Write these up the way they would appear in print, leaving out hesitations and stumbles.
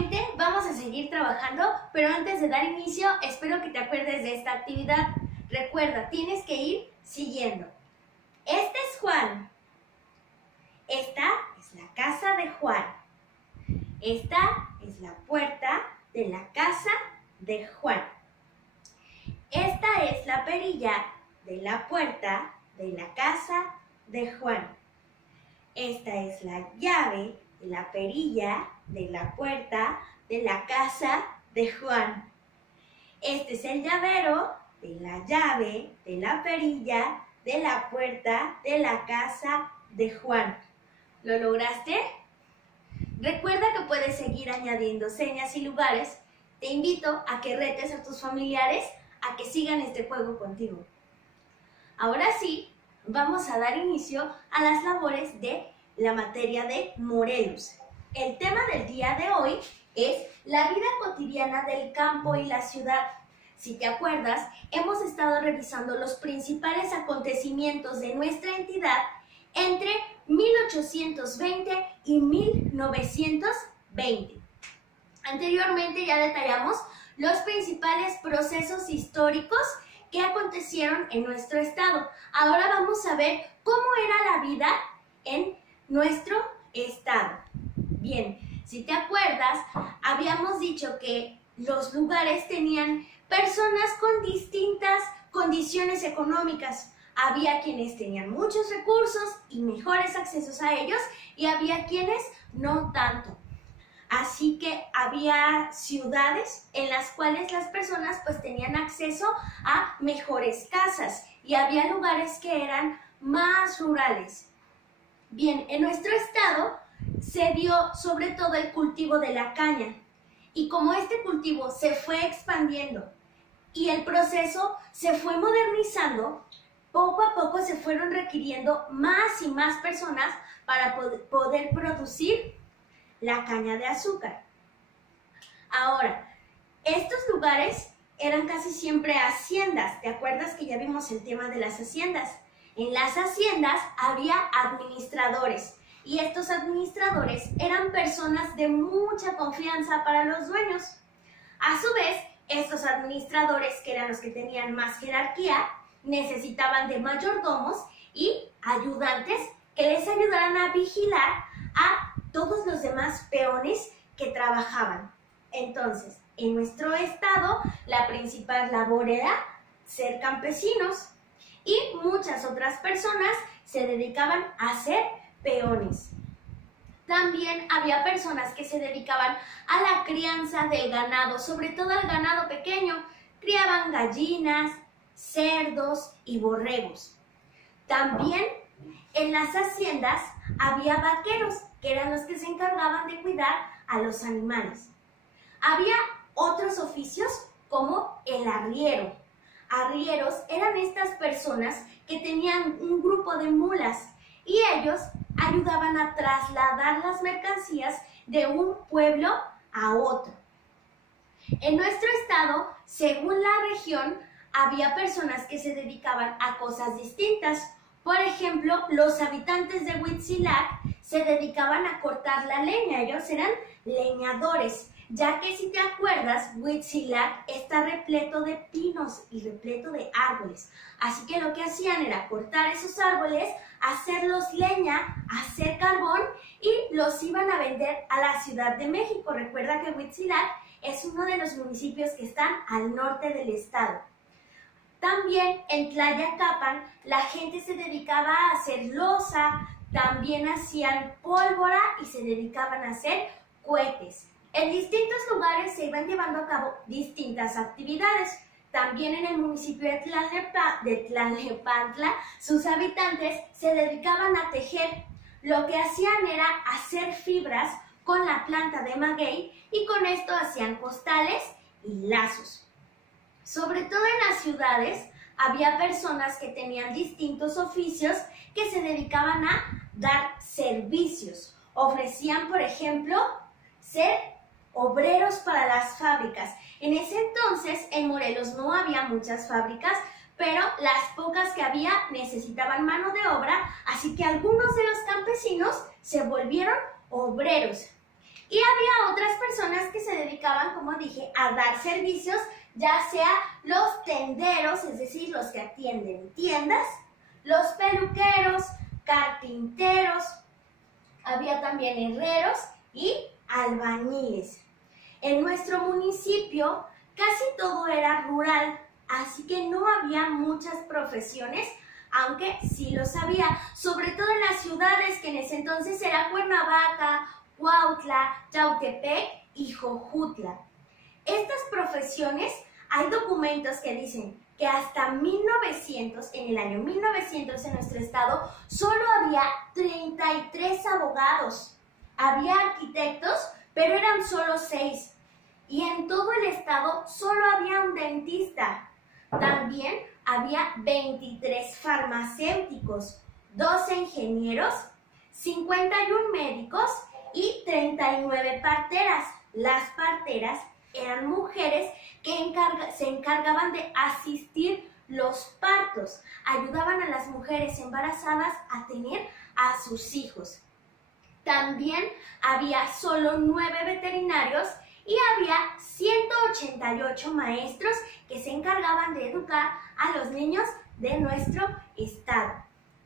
Nuevamente vamos a seguir trabajando, pero antes de dar inicio, espero que te acuerdes de esta actividad. Recuerda, tienes que ir siguiendo. Este es Juan. Esta es la casa de Juan. Esta es la puerta de la casa de Juan. Esta es la perilla de la puerta de la casa de Juan. Esta es la llave de la perilla de la puerta de la casa de Juan. Este es el llavero de la llave de la perilla de la puerta de la casa de Juan. ¿Lo lograste? Recuerda que puedes seguir añadiendo señas y lugares. Te invito a que retes a tus familiares a que sigan este juego contigo. Ahora sí, vamos a dar inicio a las labores de la materia de Morelos. El tema del día de hoy es la vida cotidiana del campo y la ciudad. Si te acuerdas, hemos estado revisando los principales acontecimientos de nuestra entidad entre 1820 y 1920. Anteriormente ya detallamos los principales procesos históricos que acontecieron en nuestro estado. Ahora vamos a ver cómo era la vida en nuestro estado. Bien, si te acuerdas, habíamos dicho que los lugares tenían personas con distintas condiciones económicas. Había quienes tenían muchos recursos y mejores accesos a ellos, y había quienes no tanto. Así que había ciudades en las cuales las personas pues tenían acceso a mejores casas, y había lugares que eran más rurales. Bien, en nuestro estado se dio sobre todo el cultivo de la caña, y como este cultivo se fue expandiendo y el proceso se fue modernizando, poco a poco se fueron requiriendo más y más personas para poder producir la caña de azúcar. Ahora, estos lugares eran casi siempre haciendas. ¿Te acuerdas que ya vimos el tema de las haciendas? En las haciendas había administradores, y estos administradores eran personas de mucha confianza para los dueños. A su vez, estos administradores, que eran los que tenían más jerarquía, necesitaban de mayordomos y ayudantes que les ayudaran a vigilar a todos los demás peones que trabajaban. Entonces, en nuestro estado, la principal labor era ser campesinos, y muchas otras personas se dedicaban a ser peones. También había personas que se dedicaban a la crianza del ganado, sobre todo al ganado pequeño. Criaban gallinas, cerdos y borregos. También en las haciendas había vaqueros, que eran los que se encargaban de cuidar a los animales. Había otros oficios como el arriero. Arrieros eran estas personas que tenían un grupo de mulas, y ellos ayudaban a trasladar las mercancías de un pueblo a otro. En nuestro estado, según la región, había personas que se dedicaban a cosas distintas. Por ejemplo, los habitantes de Huitzilac se dedicaban a cortar la leña. Ellos eran leñadores, ya que si te acuerdas, Huitzilac está repleto de pinos y repleto de árboles. Así que lo que hacían era cortar esos árboles, hacerlos leña, hacer carbón, y los iban a vender a la Ciudad de México. Recuerda que Huitzilac es uno de los municipios que están al norte del estado. También en Tlayacapan la gente se dedicaba a hacer loza, también hacían pólvora y se dedicaban a hacer cohetes. En distintos lugares se iban llevando a cabo distintas actividades. También en el municipio de Tlalnepantla, sus habitantes se dedicaban a tejer. Lo que hacían era hacer fibras con la planta de maguey, y con esto hacían costales y lazos. Sobre todo en las ciudades había personas que tenían distintos oficios que se dedicaban a dar servicios. Ofrecían, por ejemplo, ser obreros para las fábricas. En ese entonces en Morelos no había muchas fábricas, pero las pocas que había necesitaban mano de obra, así que algunos de los campesinos se volvieron obreros. Y había otras personas que dedicaban, como dije, a dar servicios, ya sea los tenderos, es decir, los que atienden tiendas, los peluqueros, carpinteros, había también herreros y albañiles. En nuestro municipio casi todo era rural, así que no había muchas profesiones, aunque sí los había, sobre todo en las ciudades que en ese entonces era Cuernavaca, Cuautla, Yautepec y Jojutla. Estas profesiones, hay documentos que dicen que hasta 1900, en el año 1900 en nuestro estado, solo había 33 abogados. Había arquitectos, pero eran solo 6. Y en todo el estado solo había un dentista. También había 23 farmacéuticos, 12 ingenieros, 51 médicos y 39 parteras. Las parteras eran mujeres que se encargaban de asistir los partos, ayudaban a las mujeres embarazadas a tener a sus hijos. También había solo 9 veterinarios y había 188 maestros que se encargaban de educar a los niños de nuestro estado.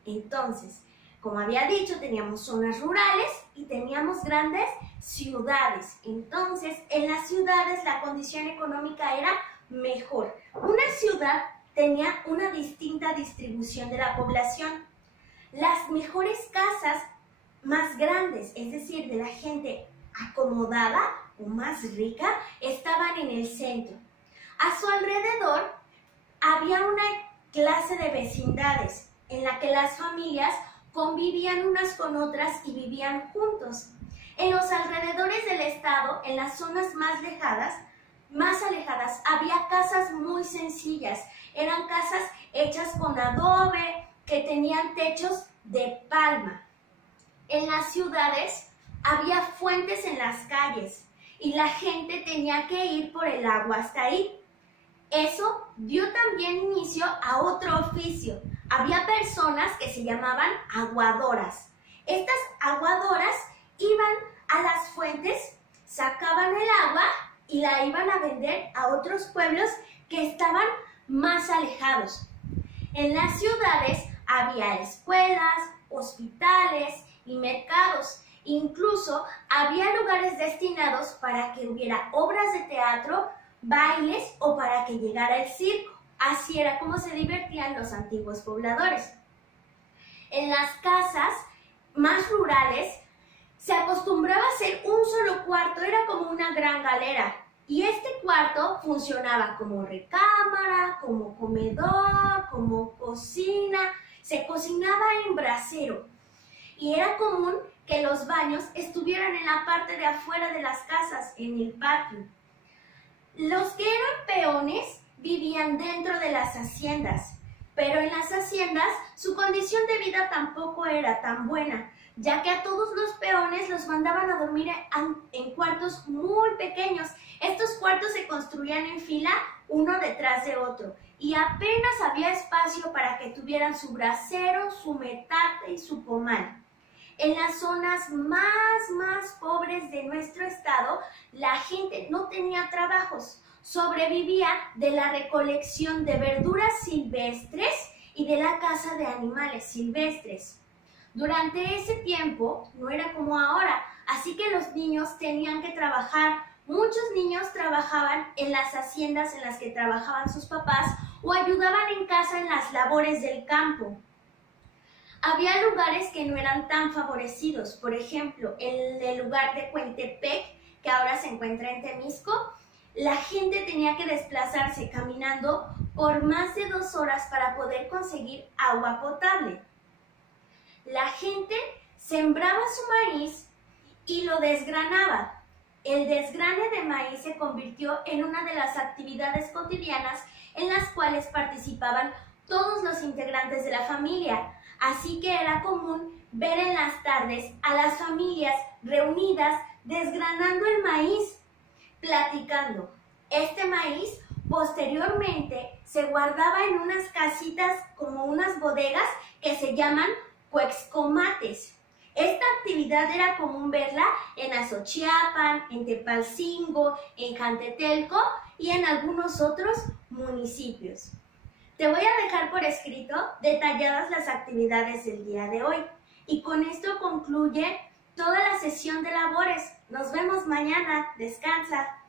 Entonces, como había dicho, teníamos zonas rurales y teníamos grandes ciudades. Entonces, en las ciudades la condición económica era mejor. Una ciudad tenía una distinta distribución de la población. Las mejores casas más grandes, es decir, de la gente acomodada o más rica, estaban en el centro. A su alrededor había una clase de vecindades en la que las familias convivían unas con otras y vivían juntos. En los alrededores del estado, en las zonas más alejadas, había casas muy sencillas. Eran casas hechas con adobe, que tenían techos de palma. En las ciudades había fuentes en las calles y la gente tenía que ir por el agua hasta ahí. Eso dio también inicio a otro oficio. Había personas que se llamaban aguadoras. Estas aguadoras iban a las fuentes, sacaban el agua y la iban a vender a otros pueblos que estaban más alejados. En las ciudades había escuelas, hospitales y mercados. Incluso había lugares destinados para que hubiera obras de teatro, bailes o para que llegara el circo. Así era como se divertían los antiguos pobladores. En las casas más rurales se acostumbraba a hacer un solo cuarto, era como una gran galera. Y este cuarto funcionaba como recámara, como comedor, como cocina. Se cocinaba en brasero. Y era común que los baños estuvieran en la parte de afuera de las casas, en el patio. Los que eran peones vivían dentro de las haciendas, pero en las haciendas su condición de vida tampoco era tan buena, ya que a todos los peones los mandaban a dormir en cuartos muy pequeños. Estos cuartos se construían en fila, uno detrás de otro, y apenas había espacio para que tuvieran su brasero, su metate y su comal. En las zonas más pobres de nuestro estado, la gente no tenía trabajos, sobrevivía de la recolección de verduras silvestres y de la caza de animales silvestres. Durante ese tiempo no era como ahora, así que los niños tenían que trabajar. Muchos niños trabajaban en las haciendas en las que trabajaban sus papás o ayudaban en casa en las labores del campo. Había lugares que no eran tan favorecidos, por ejemplo, en el lugar de Cuentepec, que ahora se encuentra en Temisco, la gente tenía que desplazarse caminando por más de 2 horas para poder conseguir agua potable. La gente sembraba su maíz y lo desgranaba. El desgrane de maíz se convirtió en una de las actividades cotidianas en las cuales participaban todos los integrantes de la familia. Así que era común ver en las tardes a las familias reunidas desgranando el maíz, platicando. Este maíz posteriormente se guardaba en unas casitas como unas bodegas que se llaman cuexcomates. Esta actividad era común verla en Azochiapan, en Tepalcingo, en Jantetelco y en algunos otros municipios. Te voy a dejar por escrito detalladas las actividades del día de hoy. Y con esto concluye toda la sesión de labores. Nos vemos mañana. Descansa.